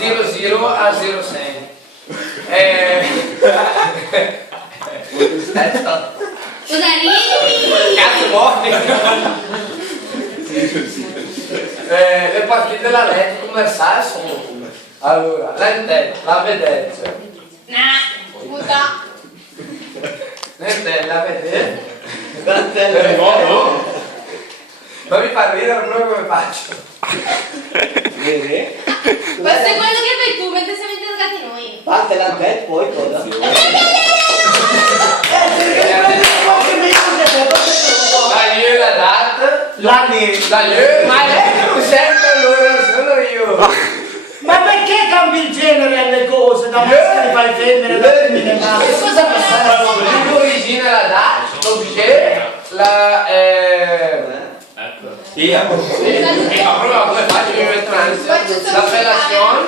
00 a 06. Cosa ridi? Cazzo morti! Le partite della rete commerciale sono come? Allora, l'entella, la vedete. Scusa. L'entella, la vedete? L'antella è nuovo? Ma mi fa ridere proprio come faccio. Vedi? Questo è quello che fai tu mentre siamo interrogati noi. Parte l'antella, poi cosa? La lieu, la date. La lieu, ma lei non sempre allora, non sono io. Ma perché cambi il genere alle cose? Da maschere fai femmine, da femmine maschere. Cosa passare? L'origine, la date. L'objet, la... Sì, ma proprio come faccio? Mi metto un'ansia. L'appellation,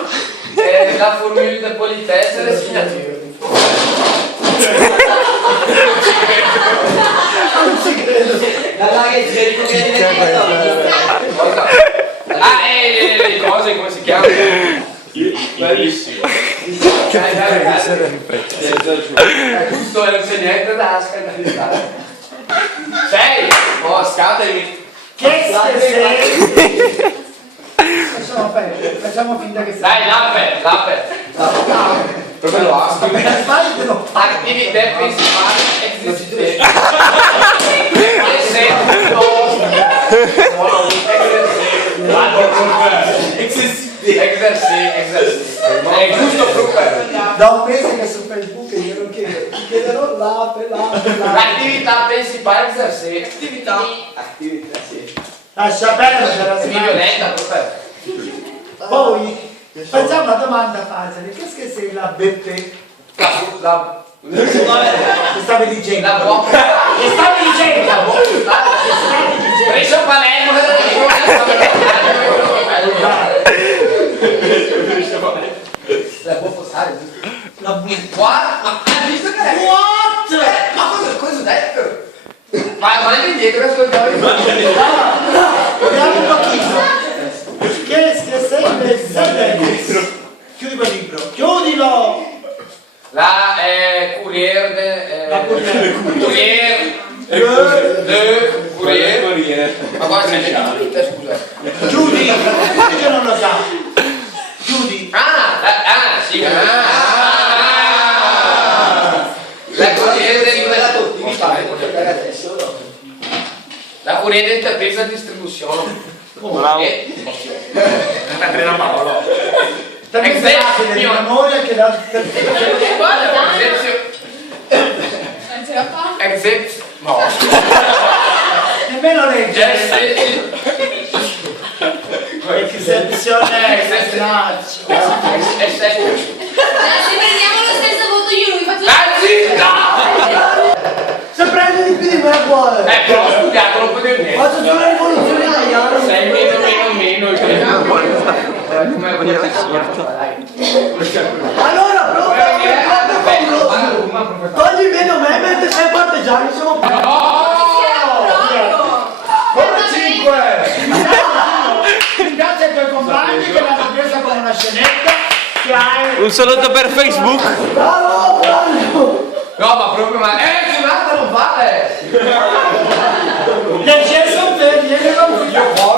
la formule de politesse e le signature. Dalla che Gerico viene Le cose come si chiamano? bellissimo. Dai. Giusto, non c'è niente da scandalizzare. 6! Oh, scattami. Che sei? Facciamo finta che sei. Dai, l'ape. Proprio lo ha. Attività principale, esercizio. Esercizio. È giusto proprio. Da un mese che su Facebook io non chiedo, ti chiederò l'ape. L'attività principale, esercizio. Attività, sì. Lascia perdere, È violenta, proprio. Poi facciamo una domanda facile, che sei la Beppe? La Che stavi dicendo? La bocca. Che stavi dicendo? La bocca. Preso Palermo. La può postare, giusto? La Beppe. What? Ma hai visto che è? What? Ma cosa ho detto? Ma avanti indietro, ascoltavo io. Vediamo un pochino. Che sei Mercedes? Chiudi quel libro. Chiudilo! La courier de... La courier. Courier. Ma guarda, c'è gente scusa. Chiudi! Che non lo sa. Chiudi. Sì. La courier de... La courier de interpresa distribuzione. Bravo. Andrea Paolo. Talmente facile di memoria che la... Guarda, Non ce la fa? no. Nemmeno leggere. Esecuzione. Se prendiamo lo stesso voto io lui faccio... Se prendi di più me la vuole. Però ho studiato, non potevo niente. Faccio già una rivoluzione italiana. Sei meno. Allora, togli meno me mentre sei partigiani, siamo più. Come 5! Mi piace i tuoi compagni che l'hanno presa come una scenetta. Che hai. Un saluto per Facebook. Bravo! No, ma proprio un'altra non vale! Leggero